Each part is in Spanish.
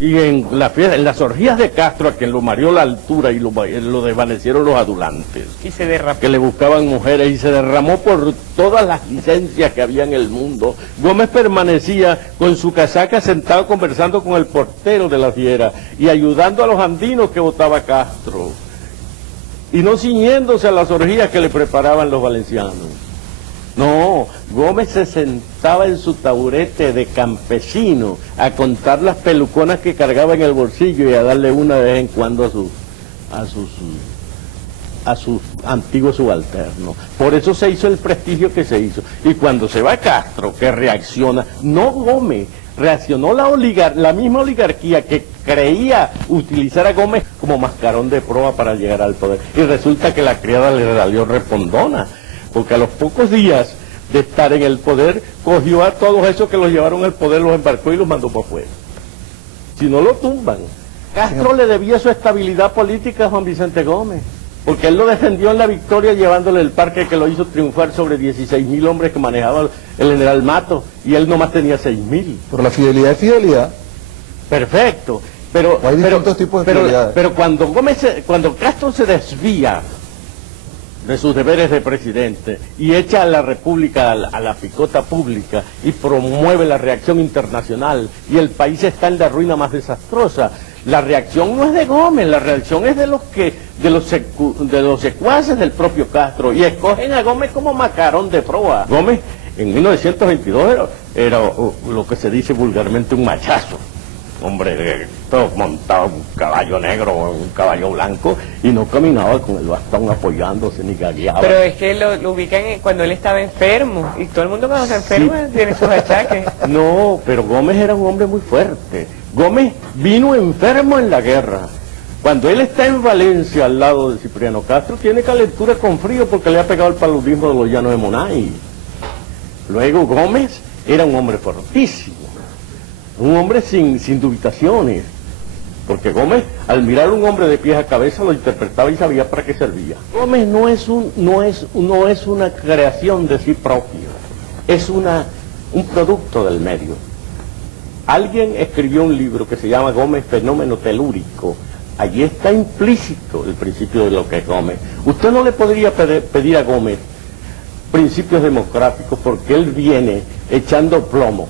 Y en las orgías de Castro, a quien lo mareó la altura y lo desvanecieron los adulantes. Y se derramó. Que le buscaban mujeres y se derramó por todas las licencias que había en el mundo. Gómez permanecía con su casaca sentado conversando con el portero de la fiera y ayudando a los andinos que votaba Castro. Y no ciñéndose a las orgías que le preparaban los valencianos. No, Gómez se sentaba en su taburete de campesino a contar las peluconas que cargaba en el bolsillo y a darle una de vez en cuando a sus antiguos subalternos. Por eso se hizo el prestigio que se hizo. Y cuando se va Castro, que reacciona, no Gómez, reaccionó la misma oligarquía que creía utilizar a Gómez como mascarón de proa para llegar al poder. Y resulta que la criada le salió respondona, porque a los pocos días de estar en el poder, cogió a todos esos que los llevaron al poder, los embarcó y los mandó para afuera. Si no lo tumban. Castro le debía su estabilidad política a Juan Vicente Gómez, porque él lo defendió en la victoria llevándole el parque que lo hizo triunfar sobre 16.000 hombres que manejaba el general Mato, y él nomás tenía 6.000. Por la fidelidad es fidelidad. Perfecto. Pero cuando Castro se desvía de sus deberes de presidente y echa a la República a la picota pública y promueve la reacción internacional y el país está en la ruina más desastrosa, la reacción no es de Gómez, la reacción es de los secuaces del propio Castro, y escogen a Gómez como mascarón de proa. Gómez en 1922 era lo que se dice vulgarmente un machazo. Hombre, todo montado en un caballo negro o en un caballo blanco, y no caminaba con el bastón apoyándose ni gagueaba. Pero es que lo ubican cuando él estaba enfermo, y todo el mundo cuando se enferma tiene sus achaques. No, pero Gómez era un hombre muy fuerte. Gómez vino enfermo en la guerra. Cuando él está en Valencia al lado de Cipriano Castro, tiene calentura con frío porque le ha pegado el paludismo de los llanos de Monay. Luego Gómez era un hombre fortísimo. Un hombre sin dubitaciones, porque Gómez, al mirar a un hombre de pies a cabeza, lo interpretaba y sabía para qué servía. Gómez no es una creación de sí propio, es un producto del medio. Alguien escribió un libro que se llama Gómez, fenómeno telúrico. Allí está implícito el principio de lo que es Gómez. Usted no le podría pedir a Gómez principios democráticos, porque él viene echando plomo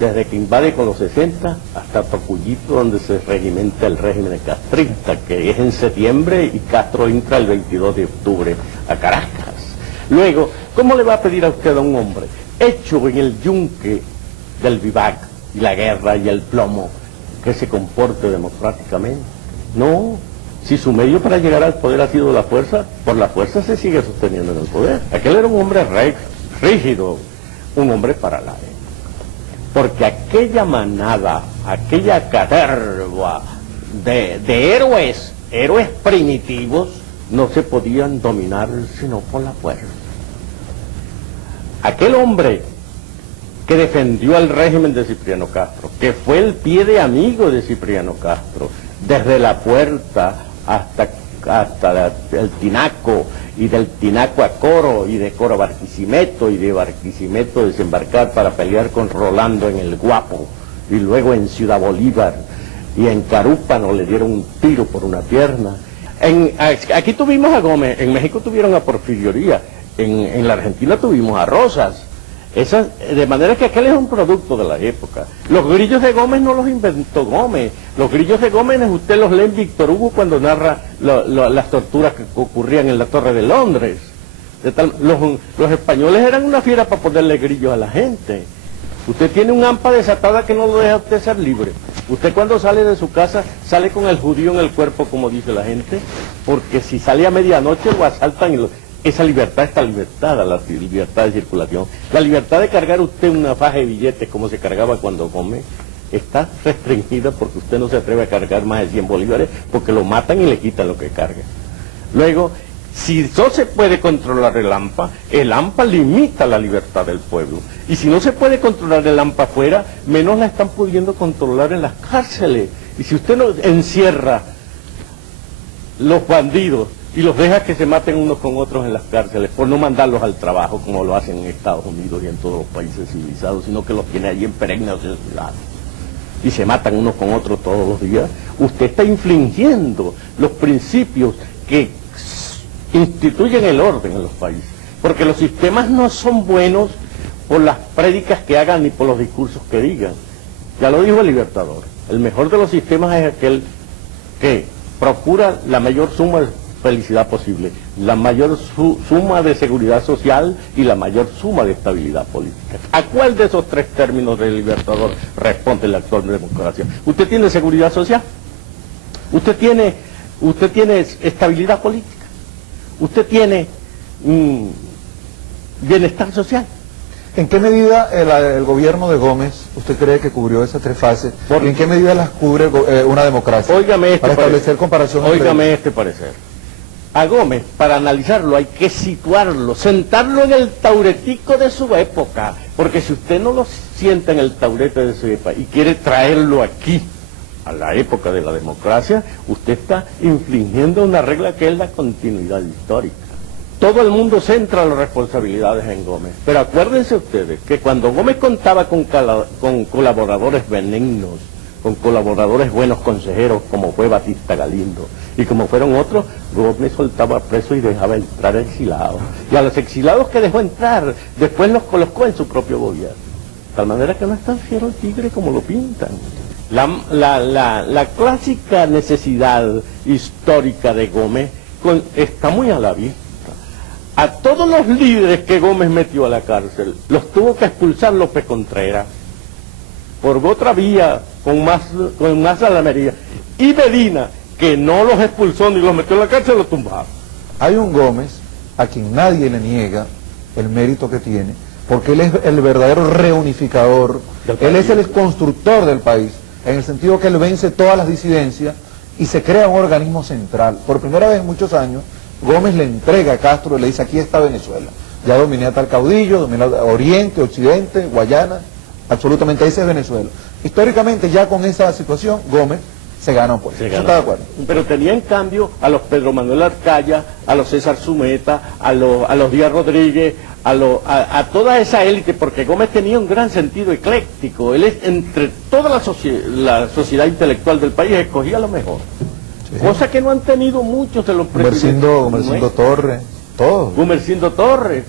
desde que invade con los 60 hasta Tocuyito, donde se regimenta el régimen castrista, que es en septiembre, y Castro entra el 22 de octubre a Caracas. Luego, ¿cómo le va a pedir a usted a un hombre hecho en el yunque del vivac y la guerra y el plomo que se comporte democráticamente? No, si su medio para llegar al poder ha sido la fuerza, por la fuerza se sigue sosteniendo en el poder. Aquel era un hombre rígido, un hombre para la época. Porque aquella manada, aquella caterva de héroes primitivos, no se podían dominar sino por la fuerza. Aquel hombre que defendió al régimen de Cipriano Castro, que fue el pie de amigo de Cipriano Castro, desde la Puerta hasta el Tinaco, y del Tinaco a Coro, y de Coro a Barquisimeto, y de Barquisimeto desembarcar para pelear con Rolando en el Guapo, y luego en Ciudad Bolívar, y en Carúpano le dieron un tiro por una pierna. Aquí tuvimos a Gómez, en México tuvieron a Porfirio Díaz, en la Argentina tuvimos a Rosas. De manera que aquel es un producto de la época. Los grillos de Gómez no los inventó Gómez. Los grillos de Gómez usted los lee en Víctor Hugo cuando narra las torturas que ocurrían en la Torre de Londres. Los españoles eran una fiera para ponerle grillos a la gente. Usted tiene un hampa desatada que no lo deja usted ser libre. Usted cuando sale de su casa sale con el judío en el cuerpo, como dice la gente, porque si sale a medianoche lo asaltan y esa libertad está limitada, la libertad de circulación. La libertad de cargar usted una faja de billetes como se cargaba cuando Gómez está restringida, porque usted no se atreve a cargar más de 100 bolívares porque lo matan y le quitan lo que carga. Luego, si no se puede controlar el AMPA limita la libertad del pueblo. Y si no se puede controlar el AMPA afuera, menos la están pudiendo controlar en las cárceles. Y si usted no encierra los bandidos y los deja que se maten unos con otros en las cárceles por no mandarlos al trabajo como lo hacen en Estados Unidos y en todos los países civilizados, sino que los tiene allí impregnados en ciudades. y se matan unos con otros todos los días, usted está infringiendo los principios que instituyen el orden en los países. Porque los sistemas no son buenos por las prédicas que hagan ni por los discursos que digan. Ya lo dijo el Libertador. El mejor de los sistemas es aquel que procura la mayor suma de felicidad posible, la mayor suma de seguridad social y la mayor suma de estabilidad política. ¿A cuál de esos tres términos del Libertador responde la actual democracia? ¿Usted tiene seguridad social? ¿Usted tiene estabilidad política? ¿Usted tiene bienestar social? ¿En qué medida el gobierno de Gómez usted cree que cubrió esas tres fases? ¿Y en qué medida las cubre una democracia? Óigame para establecer comparación. Óigame este parecer. A Gómez, para analizarlo, hay que situarlo, sentarlo en el tauretico de su época, porque si usted no lo sienta en el taurete de su época y quiere traerlo aquí, a la época de la democracia, usted está infringiendo una regla que es la continuidad histórica. Todo el mundo centra las responsabilidades en Gómez, pero acuérdense ustedes que cuando Gómez contaba con colaboradores benignos, con colaboradores buenos consejeros, como fue Batista Galindo, y como fueron otros, Gómez soltaba presos y dejaba entrar exilados. Y a los exilados que dejó entrar, después los colocó en su propio gobierno. De tal manera que no es tan fiero el tigre como lo pintan. La clásica necesidad histórica de Gómez está muy a la vista. A todos los líderes que Gómez metió a la cárcel, los tuvo que expulsar López Contreras, por otra vía, con más salamería. Y Medina, que no los expulsó ni los metió a la cárcel, los tumbaba. Hay un Gómez a quien nadie le niega el mérito que tiene, porque él es el verdadero reunificador, él es el constructor del país, en el sentido que él vence todas las disidencias y se crea un organismo central. Por primera vez en muchos años, Gómez le entrega a Castro y le dice: aquí está Venezuela, ya dominé a tal caudillo, dominé a Oriente, Occidente, Guayana, absolutamente ese es Venezuela. Históricamente, ya con esa situación, Gómez se ganó pues. ¿Eso está de acuerdo? Pero tenía en cambio a los Pedro Manuel Arcaya, a los César Sumeta, a los Díaz Rodríguez, a toda esa élite, porque Gómez tenía un gran sentido ecléctico. Él entre toda la sociedad intelectual del país escogía lo mejor. Sí. Cosa que no han tenido muchos de los presidentes. Gumersindo Torres, todos. Gumersindo Torres,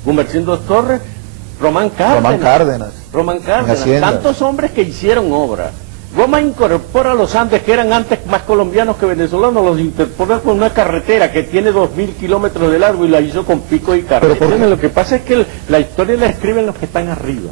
Román Cárdenas, tantos hombres que hicieron obra. Gómez incorpora a los Andes, que eran antes más colombianos que venezolanos, los incorpora con una carretera que tiene 2000 kilómetros de largo y la hizo con pico y carretera. Lo que pasa es que la historia la escriben los que están arriba.